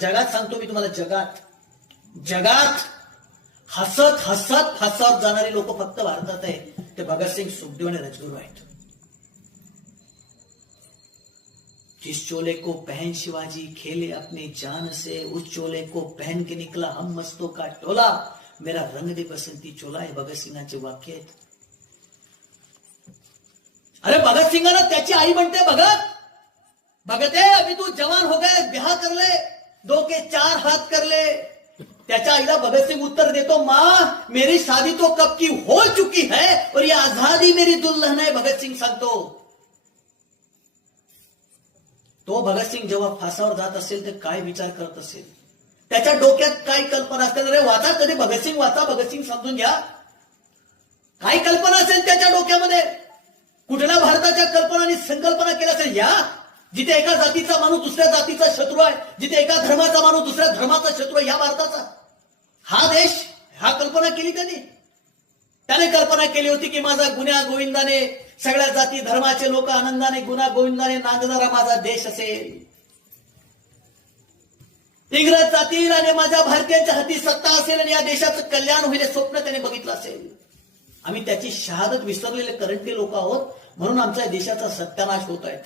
जगात सांगतो मी तुम्हाला, जगात हसत हसत फासावर जाणारी लोक फक्त भारतात आहे, ते भगतसिंग, सुखदेव आणि राजगुरू आहेत. जिस चोले को पहन शिवाजी खेले अपनी जान से, उस चोले को पहन के निकला हम मस्तों का टोला, मेरा रंग दे बसंती चोला, हे भगतसिंगांचे वाक्य आहेत. अरे भगतसिंगांना त्याची आई म्हणते भगत है अभी तू जवान हो गए, ब्याह कर ले, 2 के 4 हाथ कर ले. त्याच्या आईला भगतसिंग उत्तर देतो, माँ मेरी शादी तो कब की हो चुकी है और ये आजादी मेरी दुल्हन है. भगतसिंग सांगतो. तो भगतसिंग जेव्हा फासावर जात असेल तर काय विचार करत असेल, त्याच्या डोक्यात काय कल्पना असतील. अरे वाचा कधी भगतसिंग, वाचा भगतसिंग, समजून घ्या काय कल्पना असेल त्याच्या डोक्यामध्ये. कुठल्या भारताच्या कल्पना आणि संकल्पना केल्या असेल या, जिथे एका जातीचा माणूस दुसऱ्या जातीचा शत्रू आहे, जिथे एका धर्माचा माणूस दुसऱ्या धर्माचा शत्रू आहे. या भारताचा हा देश, हा कल्पना केली कधी? त्याने कल्पना केली होती की माझा गुन्हा गोविंदाने, सगळ्या जाती धर्माचे लोक आनंदाने गुन्हा गोविंदाने नांदणारा माझा देश असेल. इंग्रज जातील आणि माझ्या भारतीयांच्या हाती सत्ता असेल आणि या देशाचं कल्याण होईल हे स्वप्न त्याने बघितलं असेल. आम्ही त्याची शहादत विसरलेले करंटी लोक आहोत, म्हणून आमच्या देशाचा सत्यानाश होत आहे.